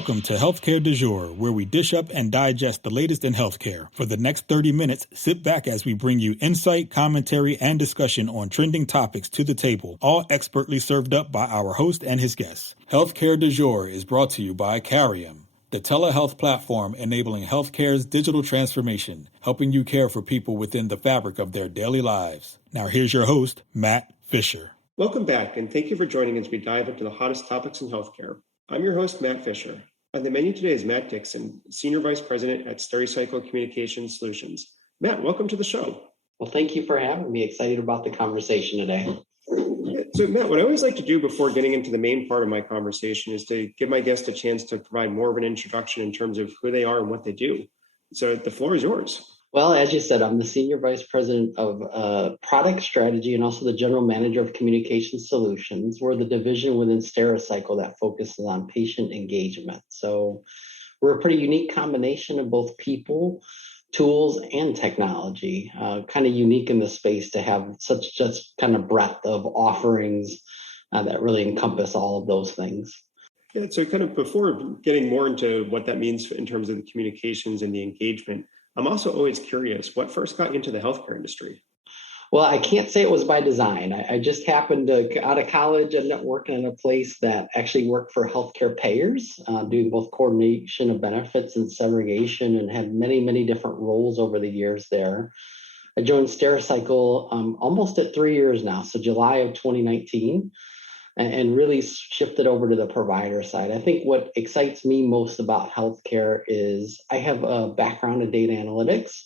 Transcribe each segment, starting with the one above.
Welcome to Healthcare du Jour, where we dish up and digest the latest in healthcare. For the next 30 minutes, sit back as we bring you insight, commentary, and discussion on trending topics to the table, all expertly served up by our host and his guests. Healthcare du Jour is brought to you by Carium, the telehealth platform enabling healthcare's digital transformation, helping you care for people within the fabric of their daily lives. Now here's your host, Matt Fisher. Welcome back, and thank you for joining as we dive into the hottest topics in healthcare. I'm your host, Matt Fisher. On the menu today is Matt Dickson, Senior Vice President at Stericycle Communications Solutions. Matt, welcome to the show. Well, thank you for having me. Excited about the conversation today. So, Matt, what I always like to do before getting into the main part of my conversation is to give my guests a chance to provide more of an introduction in terms of who they are and what they do. So the floor is yours. Well, as you said, I'm the Senior Vice President of Product Strategy and also the General Manager of Communications Solutions. We're the division within Stericycle that focuses on patient engagement. So we're a pretty unique combination of both people, tools, and technology. Kind of unique in the space to have such just kind of breadth of offerings that really encompass all of those things. Yeah, so kind of before getting more into what that means in terms of the communications and the engagement, I'm also always curious, what first got you into the healthcare industry? Well, I can't say it was by design. I just happened to, out of college, end up working in a place that actually worked for healthcare payers, doing both coordination of benefits and segregation, and had many, many different roles over the years there. I joined Stericycle almost at 3 years now, so July of 2019. And really shifted over to the provider side. I think what excites me most about healthcare is I have a background in data analytics.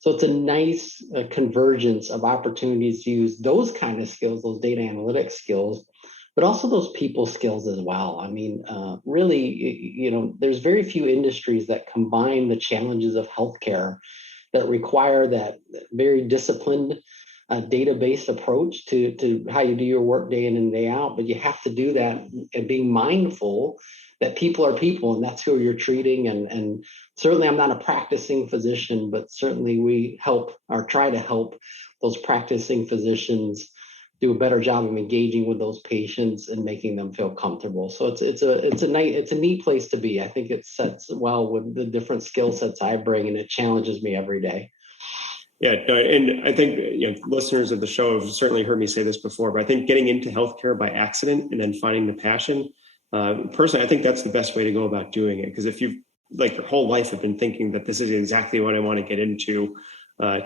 So it's a nice convergence of opportunities to use those kind of skills, those data analytics skills, but also those people skills as well. I mean, really, there's very few industries that combine the challenges of healthcare that require that very disciplined data-based approach to how you do your work day in and day out, but you have to do that and being mindful that people are people and that's who you're treating. And certainly I'm not a practicing physician, but certainly we help or try to help those practicing physicians do a better job of engaging with those patients and making them feel comfortable. So it's a neat place to be. I think it sets well with the different skill sets I bring, and it challenges me every day. Yeah, and I think listeners of the show have certainly heard me say this before, but I think getting into healthcare by accident and then finding the passion, personally, I think that's the best way to go about doing it. Because if you've your whole life have been thinking that this is exactly what I want to get into, I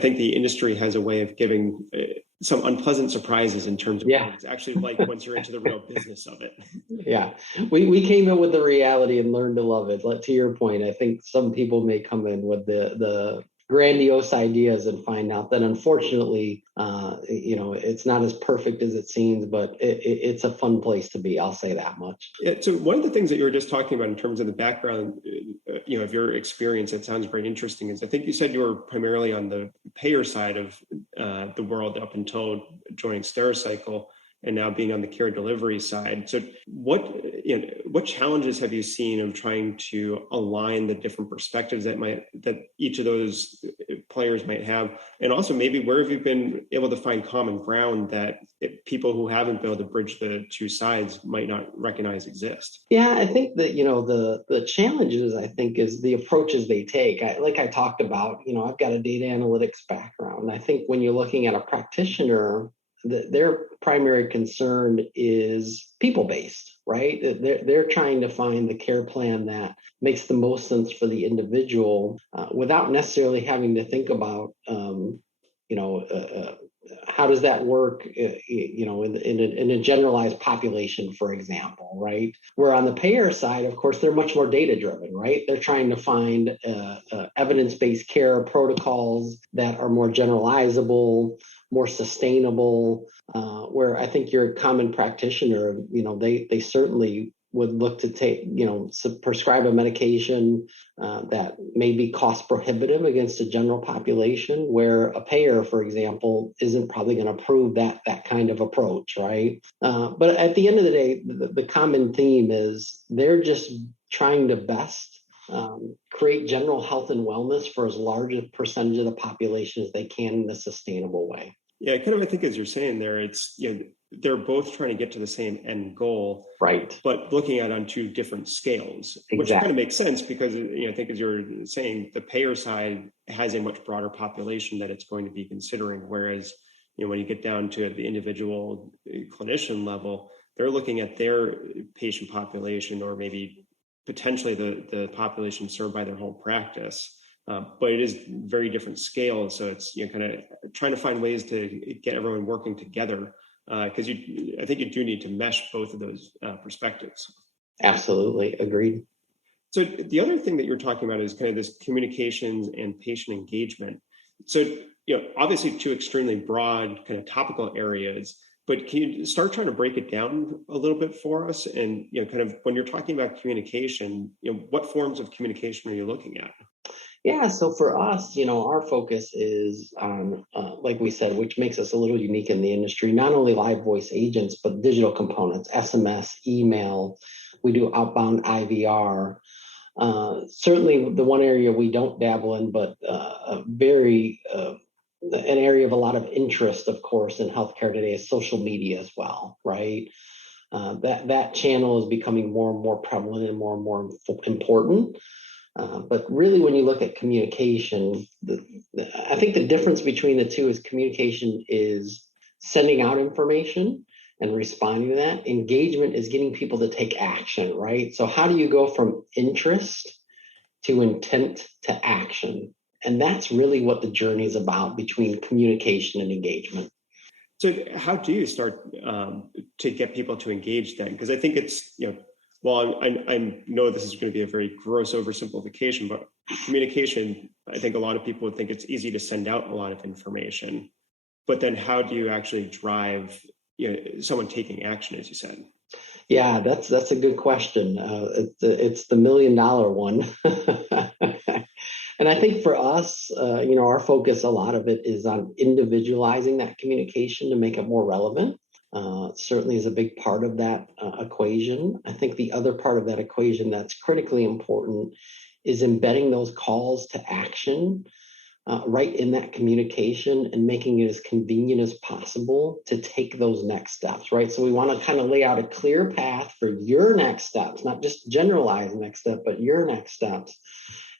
think the industry has a way of giving some unpleasant surprises in terms of what it's actually like once you're into the real business of it. Yeah, we came in with the reality and learned to love it. To your point, I think some people may come in with the grandiose ideas and find out that unfortunately, it's not as perfect as it seems, but it's a fun place to be. I'll say that much. Yeah. So one of the things that you were just talking about in terms of the background, of your experience, that sounds very interesting, is I think you said you were primarily on the payer side of the world up until joining Stericycle, and now being on the care delivery side. So what challenges have you seen of trying to align the different perspectives that each of those players might have? And also maybe where have you been able to find common ground that people who haven't been able to bridge the two sides might not recognize exist? Yeah, I think that, the challenges, I think, is the approaches they take. Like I talked about, I've got a data analytics background. I think when you're looking at a practitioner, their primary concern is people-based, right? They're trying to find the care plan that makes the most sense for the individual without necessarily having to think about, how does that work, in a generalized population, for example, right? Where on the payer side, of course, they're much more data-driven, right? They're trying to find evidence-based care protocols that are more generalizable, more sustainable, where I think your common practitioner, they certainly would look to take, prescribe a medication that may be cost prohibitive against a general population, where a payer, for example, isn't probably going to approve that kind of approach, right? But at the end of the day, the common theme is they're just trying to best create general health and wellness for as large a percentage of the population as they can in a sustainable way. Yeah, kind of, I think as you're saying there, it's, they're both trying to get to the same end goal, Right. but looking at it on two different scales, which Exactly. kind of makes sense because, I think as you're saying, the payer side has a much broader population that it's going to be considering. Whereas, when you get down to the individual clinician level, they're looking at their patient population or maybe potentially the population served by their whole practice. But it is very different scale. So it's, kind of trying to find ways to get everyone working together, because I think you do need to mesh both of those perspectives. Absolutely. Agreed. So the other thing that you're talking about is kind of this communications and patient engagement. So, obviously two extremely broad kind of topical areas, but can you start trying to break it down a little bit for us? And, kind of when you're talking about communication, what forms of communication are you looking at? Yeah, so for us, our focus is on, like we said, which makes us a little unique in the industry, not only live voice agents, but digital components, SMS, email. We do outbound IVR. Certainly the one area we don't dabble in, but an area of a lot of interest, of course, in healthcare today is social media as well, right? That channel is becoming more and more prevalent and more important. But really, when you look at communication, I think the difference between the two is communication is sending out information and responding to that. Engagement is getting people to take action, right? So how do you go from interest to intent to action? And that's really what the journey is about between communication and engagement. So how do you start to get people to engage then? Because I think it's, well, I know this is going to be a very gross oversimplification, but communication, I think a lot of people would think it's easy to send out a lot of information, but then how do you actually drive, someone taking action, as you said? Yeah, that's a good question. It's the $1,000,000 one. And I think for us, our focus, a lot of it is on individualizing that communication to make it more relevant. Certainly is a big part of that equation. I think the other part of that equation that's critically important is embedding those calls to action right in that communication and making it as convenient as possible to take those next steps, right? So we want to kind of lay out a clear path for your next steps, not just generalized next step, but your next steps,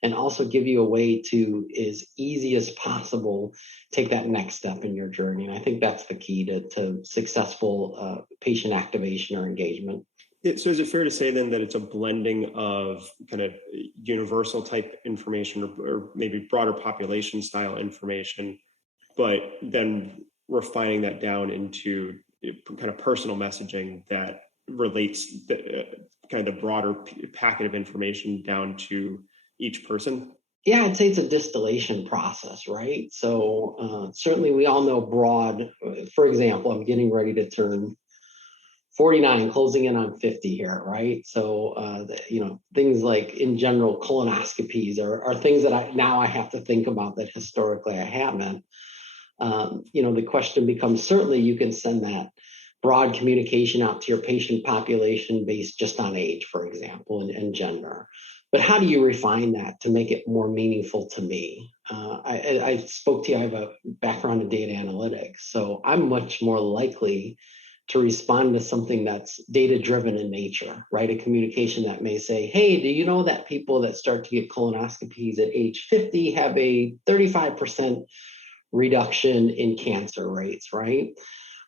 and also give you a way to, as easy as possible, take that next step in your journey. And I think that's the key to successful patient activation or engagement. So is it fair to say then that it's a blending of kind of universal type information or maybe broader population style information, but then refining that down into kind of personal messaging that relates kind of the broader packet of information down to each person? Yeah, I'd say it's a distillation process, right? So certainly we all know broad, for example, I'm getting ready to turn 49, closing in on 50 here, right? So, things like in general colonoscopies are things that I have to think about that historically I haven't. The question becomes, certainly you can send that broad communication out to your patient population based just on age, for example, and gender. But how do you refine that to make it more meaningful to me? I spoke to you, I have a background in data analytics, so I'm much more likely to respond to something that's data driven in nature, right? A communication that may say, hey, do you know that people that start to get colonoscopies at age 50 have a 35% reduction in cancer rates, right?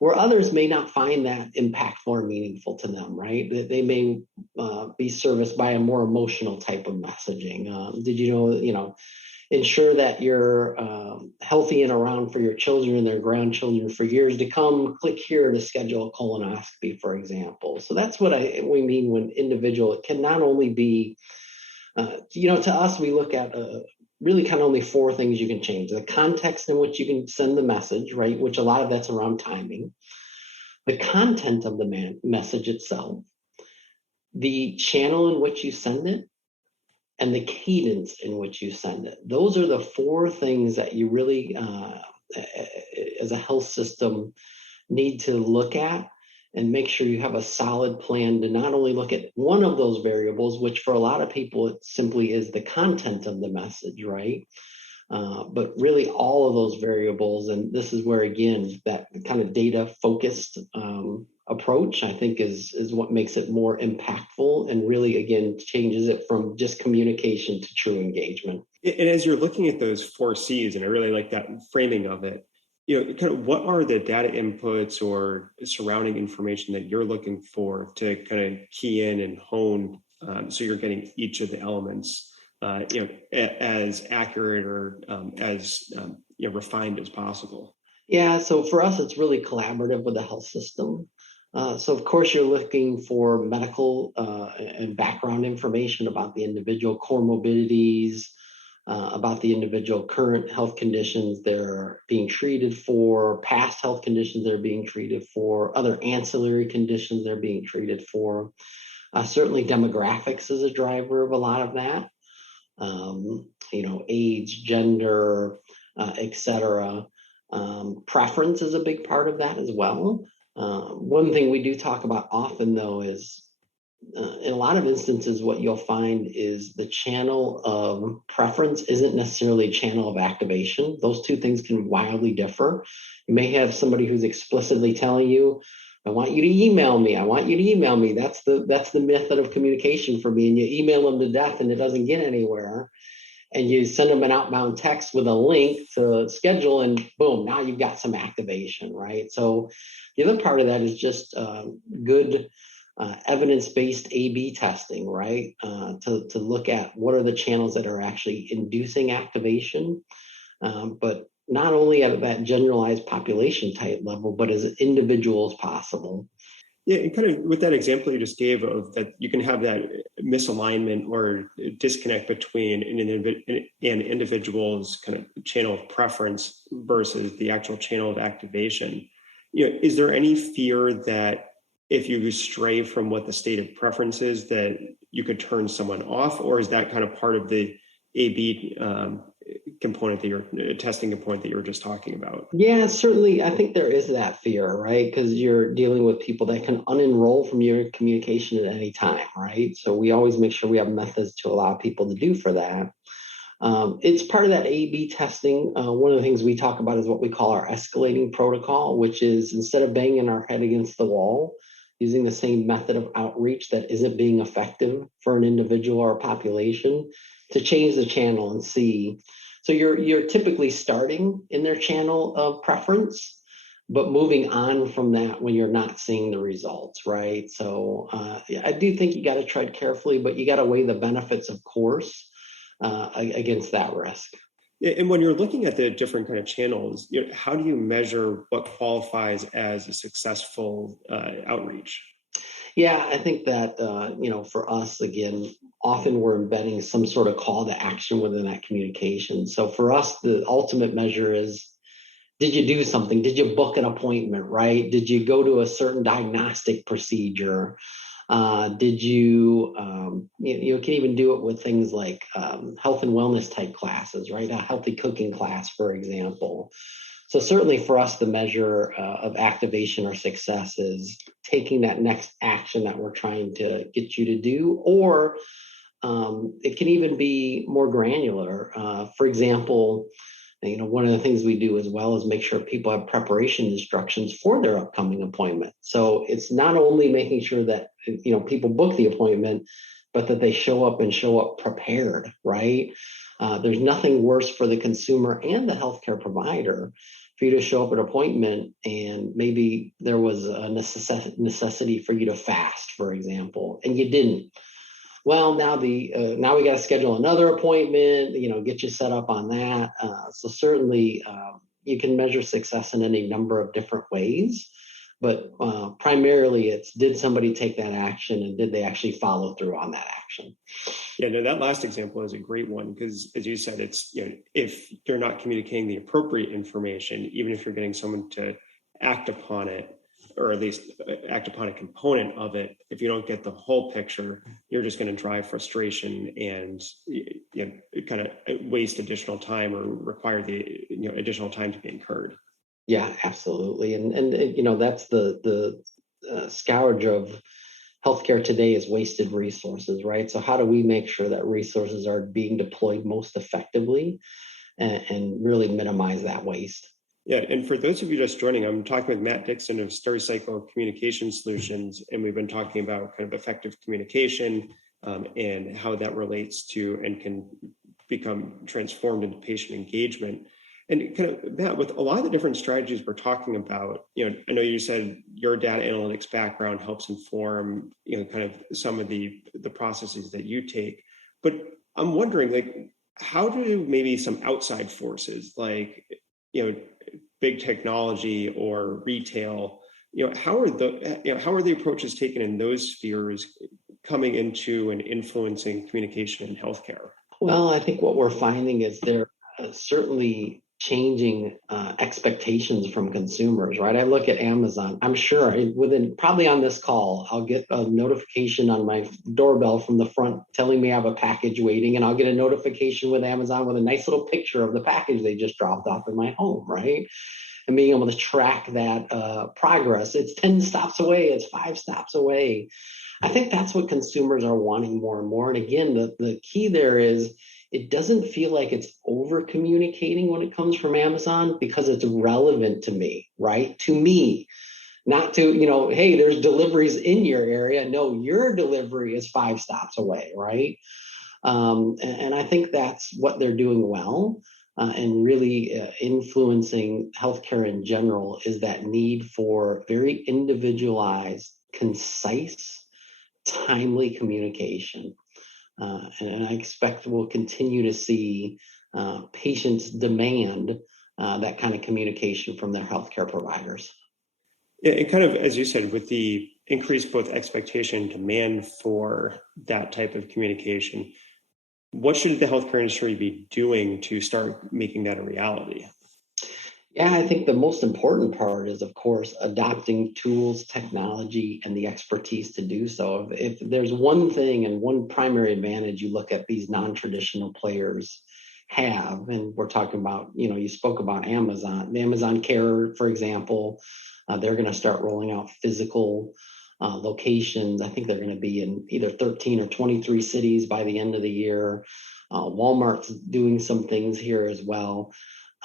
Where others may not find that impactful or meaningful to them, right? That they may be serviced by a more emotional type of messaging. Did you know, ensure that you're healthy and around for your children and their grandchildren for years to come. Click here to schedule a colonoscopy, for example. So that's what we mean when individual. It can not only be, to us, we look at really kind of only four things you can change: the context in which you can send the message, right? Which a lot of that's around timing, the content of the message itself, the channel in which you send it, and the cadence in which you send it. Those are the four things that you really, as a health system, need to look at and make sure you have a solid plan to not only look at one of those variables, which for a lot of people, it simply is the content of the message, right? But really all of those variables, and this is where, again, that kind of data focused approach, I think is what makes it more impactful and really, again, changes it from just communication to true engagement. And as you're looking at those 4 C's, and I really like that framing of it, kind of what are the data inputs or surrounding information that you're looking for to kind of key in and hone, so you're getting each of the elements, as accurate or as refined as possible? Yeah, so for us, it's really collaborative with the health system. So of course, you're looking for medical and background information about the individual comorbidities, about the individual current health conditions they're being treated for, past health conditions they're being treated for, other ancillary conditions they're being treated for. Certainly demographics is a driver of a lot of that. Age, gender, et cetera. Preference is a big part of that as well. One thing we do talk about often, though, is in a lot of instances, what you'll find is the channel of preference isn't necessarily a channel of activation. Those two things can wildly differ. You may have somebody who's explicitly telling you, I want you to email me. I want you to email me. That's the method of communication for me. And you email them to death and it doesn't get anywhere. And you send them an outbound text with a link to schedule, and boom, now you've got some activation, right? So the other part of that is just good evidence-based A/B testing, right? To look at what are the channels that are actually inducing activation, but not only at that generalized population type level, but as individual as possible. Yeah, and kind of with that example you just gave of that, you can have that misalignment or disconnect between an individual's kind of channel of preference versus the actual channel of activation. Is there any fear that if you stray from what the state of preference is, that you could turn someone off, or is that kind of part of the A/B component that you're testing component that you were just talking about? Yeah, certainly. I think there is that fear, right? Because you're dealing with people that can unenroll from your communication at any time, right? So we always make sure we have methods to allow people to do for that. It's part of that A/B testing. One of the things we talk about is what we call our escalating protocol, which is instead of banging our head against the wall, using the same method of outreach that isn't being effective for an individual or a population, to change the channel and see. So you're typically starting in their channel of preference, but moving on from that when you're not seeing the results, right? So I do think you got to tread carefully, but you got to weigh the benefits, of course, against that risk. And when you're looking at the different kind of channels, how do you measure what qualifies as a successful outreach? Yeah, I think that, for us, again, often we're embedding some sort of call to action within that communication. So for us, the ultimate measure is, did you do something? Did you book an appointment, right? Did you go to a certain diagnostic procedure? Did you, you can even do it with things like health and wellness type classes, right? A healthy cooking class, for example. So certainly for us, the measure of activation or success is taking that next action that we're trying to get you to do, or it can even be more granular. For example, one of the things we do as well is make sure people have preparation instructions for their upcoming appointment. So it's not only making sure that people book the appointment, but that they show up prepared, right? There's nothing worse for the consumer and the healthcare provider for you to show up at an appointment and maybe there was a necessity for you to fast, for example, and you didn't. Well, now we got to schedule another appointment, get you set up on that. So certainly you can measure success in any number of different ways, but primarily it's, did somebody take that action and did they actually follow through on that action? Yeah, no, that last example is a great one because, as you said, it's, if you're not communicating the appropriate information, even if you're getting someone to act upon it, or at least act upon a component of it, if you don't get the whole picture, you're just going to drive frustration and kind of waste additional time or require the additional time to be incurred. Yeah, absolutely. And that's the scourge of healthcare today is wasted resources, right? So how do we make sure that resources are being deployed most effectively? and really minimize that waste. Yeah, and for those of you just joining, I'm talking with Matt Dickson of Stericycle Communications Solutions, and we've been talking about kind of effective communication and how that relates to and can become transformed into patient engagement. And kind of, Matt, with a lot of the different strategies we're talking about, I know you said your data analytics background helps inform, kind of some of the processes that you take. But I'm wondering, like, how do maybe some outside forces, like, big technology or retail, how are the approaches taken in those spheres coming into and influencing communication in healthcare? Well, I think what we're finding is they're certainly changing expectations from consumers, right? I look at Amazon. I'm sure probably on this call, I'll get a notification on my doorbell from the front telling me I have a package waiting, and I'll get a notification with Amazon with a nice little picture of the package they just dropped off in my home, right? And being able to track that progress. It's 10 stops away, it's 5 stops away. I think that's what consumers are wanting more and more. And again, the key there is it doesn't feel like it's over communicating when it comes from Amazon because it's relevant to me, right? To me, not to, hey, there's deliveries in your area. No, your delivery is 5 stops away, right? And I think that's what they're doing well. And really influencing healthcare in general is that need for very individualized, concise, timely communication. And I expect we'll continue to see patients demand that kind of communication from their healthcare providers. Yeah, and kind of, as you said, with the increased both expectation and demand for that type of communication, what should the healthcare industry be doing to start making that a reality? Yeah, I think the most important part is, of course, adopting tools, technology, and the expertise to do so. If there's one thing and one primary advantage you look at these non-traditional players have, and we're talking about, you spoke about Amazon, the Amazon Care, for example, they're going to start rolling out physical locations. I think they're going to be in either 13 or 23 cities by the end of the year. Walmart's doing some things here as well.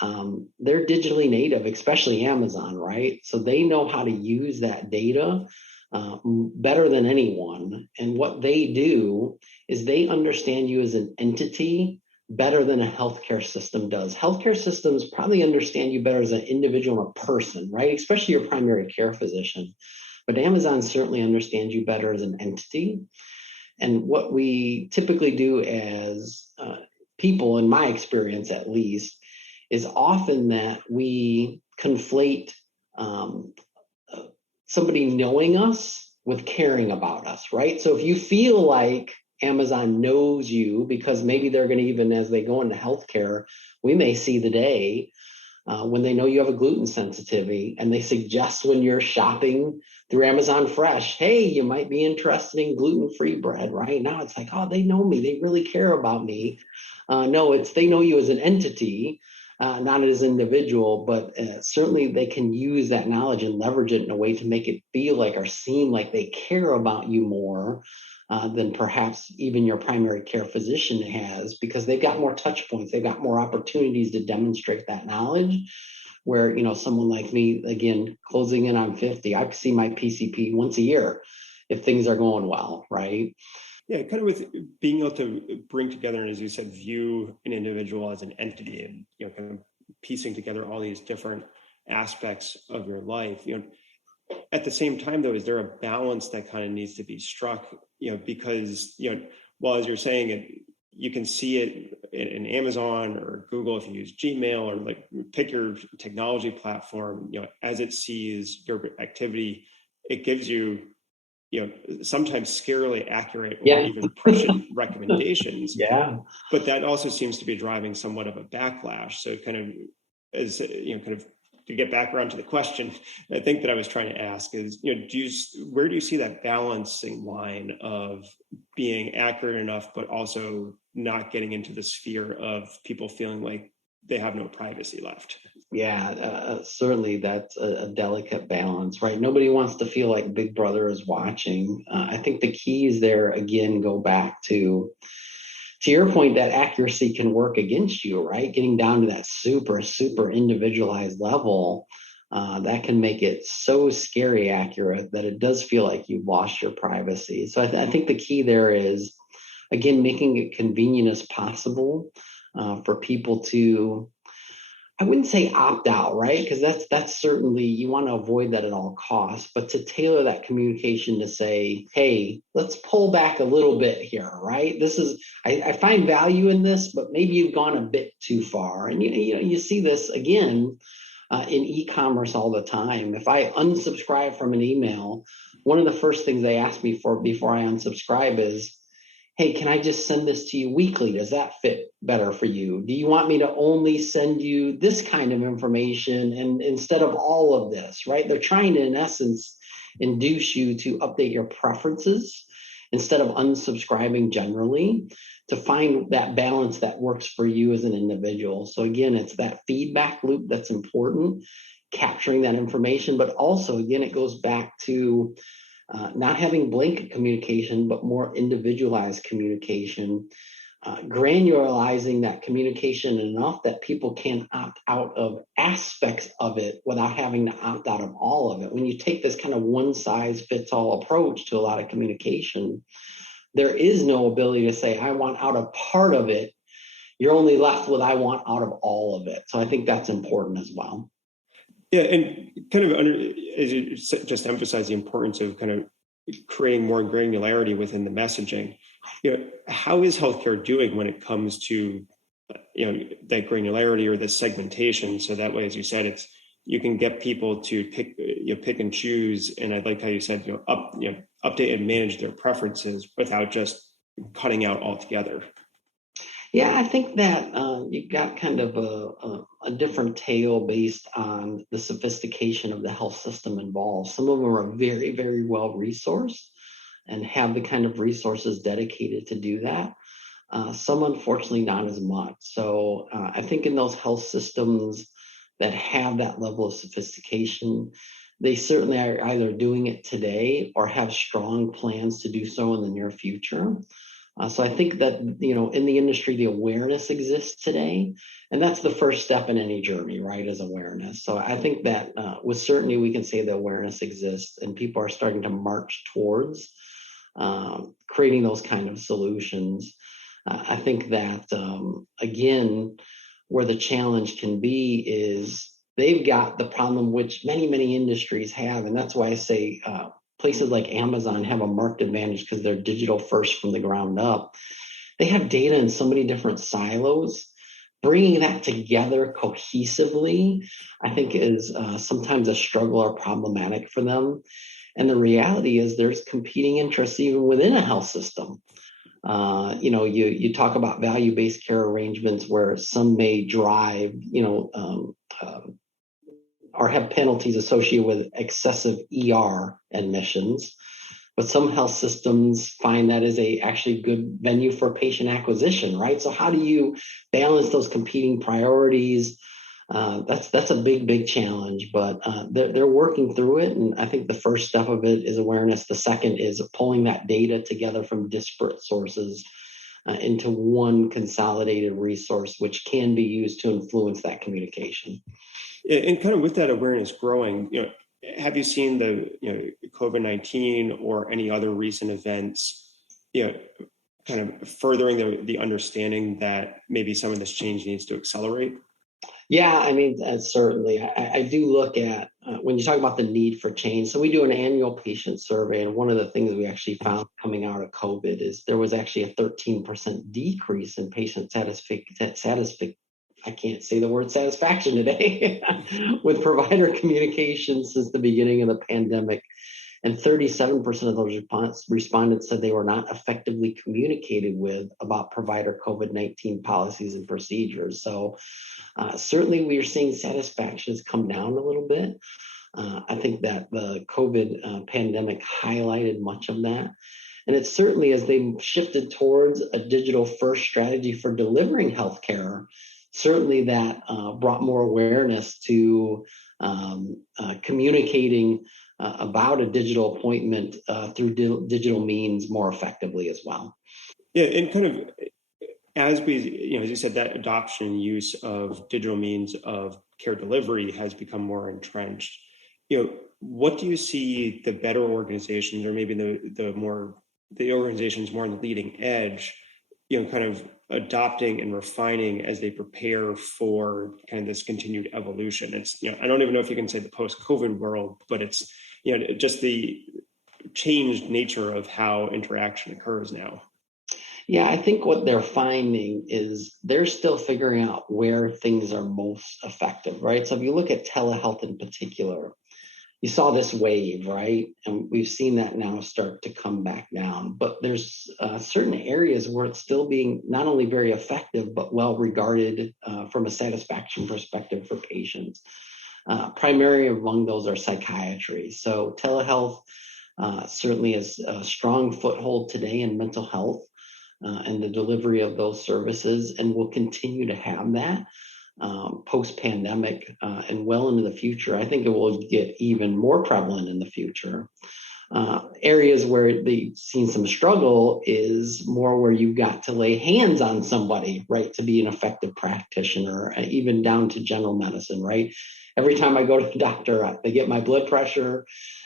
They're digitally native, especially Amazon, right? So they know how to use that data better than anyone. And what they do is they understand you as an entity better than a healthcare system does. Healthcare systems probably understand you better as an individual and a person, right? Especially your primary care physician. But Amazon certainly understands you better as an entity. And what we typically do as people, in my experience at least, is often that we conflate somebody knowing us with caring about us, right? So if you feel like Amazon knows you because maybe they're going to, even as they go into healthcare, we may see the day when they know you have a gluten sensitivity and they suggest when you're shopping through Amazon Fresh, hey, you might be interested in gluten-free bread, right? Now it's like, oh, they know me. They really care about me. No, they know you as an entity, not as an individual, but certainly they can use that knowledge and leverage it in a way to make it feel like or seem like they care about you more than perhaps even your primary care physician has, because they've got more touch points, they've got more opportunities to demonstrate that knowledge. Where, someone like me, again, closing in on 50, I see my PCP once a year if things are going well, right? Yeah, kind of with being able to bring together, and as you said, view an individual as an entity, and kind of piecing together all these different aspects of your life. At the same time, though, is there a balance that kind of needs to be struck? Because well, as you're saying it, you can see it in Amazon or Google if you use Gmail, or like pick your technology platform. As it sees your activity, it gives you sometimes scarily accurate or even prescient recommendations. Yeah. But that also seems to be driving somewhat of a backlash. So kind of as kind of to get back around to the question, I think that I was trying to ask is, where do you see that balancing line of being accurate enough, but also not getting into the sphere of people feeling like they have no privacy left? Yeah, certainly that's a delicate balance, right? Nobody wants to feel like Big Brother is watching. I think the keys there, again, go back to to your point, that accuracy can work against you, right? Getting down to that super individualized level, that can make it so scary accurate that it does feel like you've lost your privacy. So I think the key there is, again, making it convenient as possible for people to, I wouldn't say opt out, right? Because that's certainly, you want to avoid that at all costs, but to tailor that communication to say, hey, let's pull back a little bit here, right? This is, I find value in this, but maybe you've gone a bit too far. And you see this again in e-commerce all the time. If I unsubscribe from an email, one of the first things they ask me for before I unsubscribe is, hey, can I just send this to you weekly? Does that fit better for you? Do you want me to only send you this kind of information and instead of all of this, right? They're trying to, in essence, induce you to update your preferences instead of unsubscribing generally, to find that balance that works for you as an individual. So again, it's that feedback loop that's important, capturing that information, but also, again, it goes back to not having blanket communication, but more individualized communication, granularizing that communication enough that people can opt out of aspects of it without having to opt out of all of it. When you take this kind of one size fits all approach to a lot of communication, there is no ability to say, I want out a part of it. You're only left with, I want out of all of it. So I think that's important as well. Yeah, and kind of as you just emphasize the importance of kind of creating more granularity within the messaging. How is healthcare doing when it comes to that granularity or the segmentation? So that way, as you said, you can get people to pick and choose. And I like how you said update and manage their preferences without just cutting out altogether. Yeah, I think that you've got kind of a different tale based on the sophistication of the health system involved. Some of them are very, very well resourced and have the kind of resources dedicated to do that. Some, unfortunately, not as much. So I think in those health systems that have that level of sophistication, they certainly are either doing it today or have strong plans to do so in the near future. So I think that, in the industry, the awareness exists today, and that's the first step in any journey, right, is awareness. So I think that with certainty, we can say the awareness exists and people are starting to march towards creating those kind of solutions. I think that, again, where the challenge can be is they've got the problem which many, many industries have, and that's why I say places like Amazon have a marked advantage because they're digital first from the ground up. They have data in so many different silos. Bringing that together cohesively, I think, is sometimes a struggle or problematic for them. And the reality is there's competing interests even within a health system. You talk about value-based care arrangements where some may drive, or have penalties associated with excessive ER admissions. But some health systems find that is a actually good venue for patient acquisition, right? So how do you balance those competing priorities? That's a big challenge, but they're working through it. And I think the first step of it is awareness. The second is pulling that data together from disparate sources into one consolidated resource, which can be used to influence that communication. And kind of with that awareness growing, have you seen the COVID-19 or any other recent events, kind of furthering the understanding that maybe some of this change needs to accelerate? Yeah, I mean, certainly. I do look at when you talk about the need for change. So we do an annual patient survey, and one of the things we actually found coming out of COVID is there was actually a 13% decrease in patient satisfaction. I can't say the word satisfaction today with provider communication since the beginning of the pandemic. And 37% of those respondents said they were not effectively communicated with about provider COVID-19 policies and procedures. So certainly we are seeing satisfactions come down a little bit. I think that the COVID pandemic highlighted much of that. And it's certainly as they shifted towards a digital first strategy for delivering healthcare, certainly that brought more awareness to communicating about a digital appointment through digital means more effectively as well. Yeah, and kind of as we, as you said, that adoption and use of digital means of care delivery has become more entrenched. What do you see the better organizations, or maybe the organizations more on the leading edge, kind of adopting and refining as they prepare for kind of this continued evolution? It's, I don't even know if you can say the post-COVID world, but it's, just the changed nature of how interaction occurs now. Yeah, I think what they're finding is they're still figuring out where things are most effective, right? So if you look at telehealth in particular, you saw this wave, right? And we've seen that now start to come back down. But there's certain areas where it's still being not only very effective, but well regarded from a satisfaction perspective for patients. Primary among those are psychiatry. So telehealth certainly has a strong foothold today in mental health and the delivery of those services, and will continue to have that post-pandemic and well into the future. I think it will get even more prevalent in the future. Areas where they've seen some struggle is more where you've got to lay hands on somebody, right, to be an effective practitioner, even down to general medicine, right? Every time I go to the doctor, they get my blood pressure,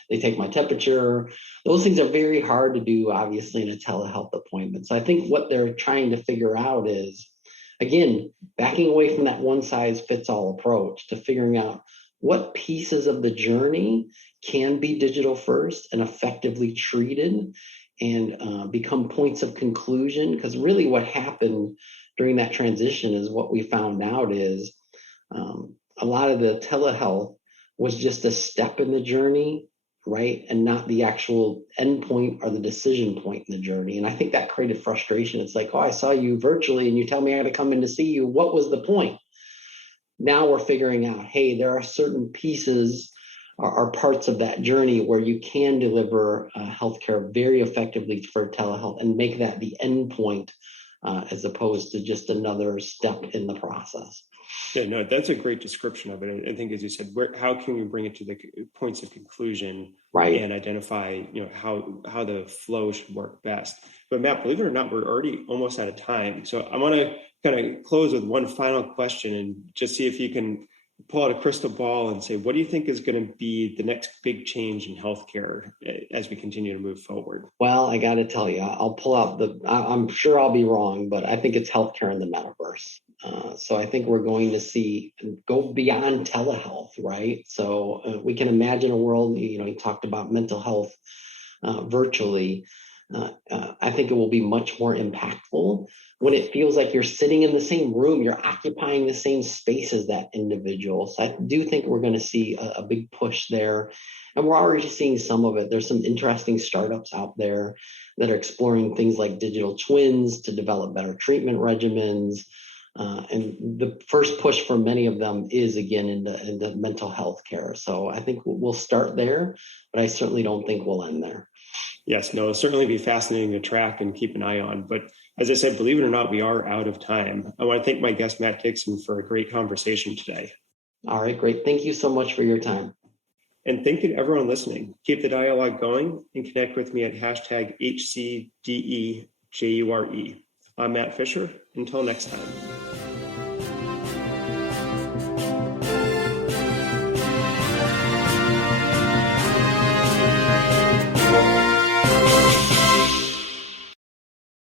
they take my temperature. Those things are very hard to do, obviously, in a telehealth appointment. So I think what they're trying to figure out is, again, backing away from that one-size-fits-all approach to figuring out what pieces of the journey can be digital first and effectively treated and become points of conclusion. Because really what happened during that transition is what we found out is a lot of the telehealth was just a step in the journey, right? And not the actual endpoint or the decision point in the journey. And I think that created frustration. It's like, oh, I saw you virtually and you tell me I got to come in to see you. What was the point? Now we're figuring out, hey, there are certain pieces or parts of that journey where you can deliver healthcare very effectively for telehealth and make that the endpoint as opposed to just another step in the process. Yeah, no, that's a great description of it. I think, as you said, how can we bring it to the points of conclusion, right, and identify, how the flow should work best. But Matt, believe it or not, we're already almost out of time. So I want to kind of close with one final question and just see if you can pull out a crystal ball and say, what do you think is going to be the next big change in healthcare as we continue to move forward? Well, I got to tell you, I'll pull out I'm sure I'll be wrong, but I think it's healthcare in the metaverse. So I think we're going to see go beyond telehealth, right? So we can imagine a world, you talked about mental health virtually. I think it will be much more impactful when it feels like you're sitting in the same room, you're occupying the same space as that individual. So I do think we're going to see a big push there. And we're already seeing some of it. There's some interesting startups out there that are exploring things like digital twins to develop better treatment regimens. And the first push for many of them is, again, into mental health care. So I think we'll start there, but I certainly don't think we'll end there. Yes, no, it'll certainly be fascinating to track and keep an eye on. But as I said, believe it or not, we are out of time. I want to thank my guest, Matt Dickson, for a great conversation today. All right, great. Thank you so much for your time. And thank you to everyone listening. Keep the dialogue going and connect with me at #HCDEJURE. I'm Matt Fisher. Until next time.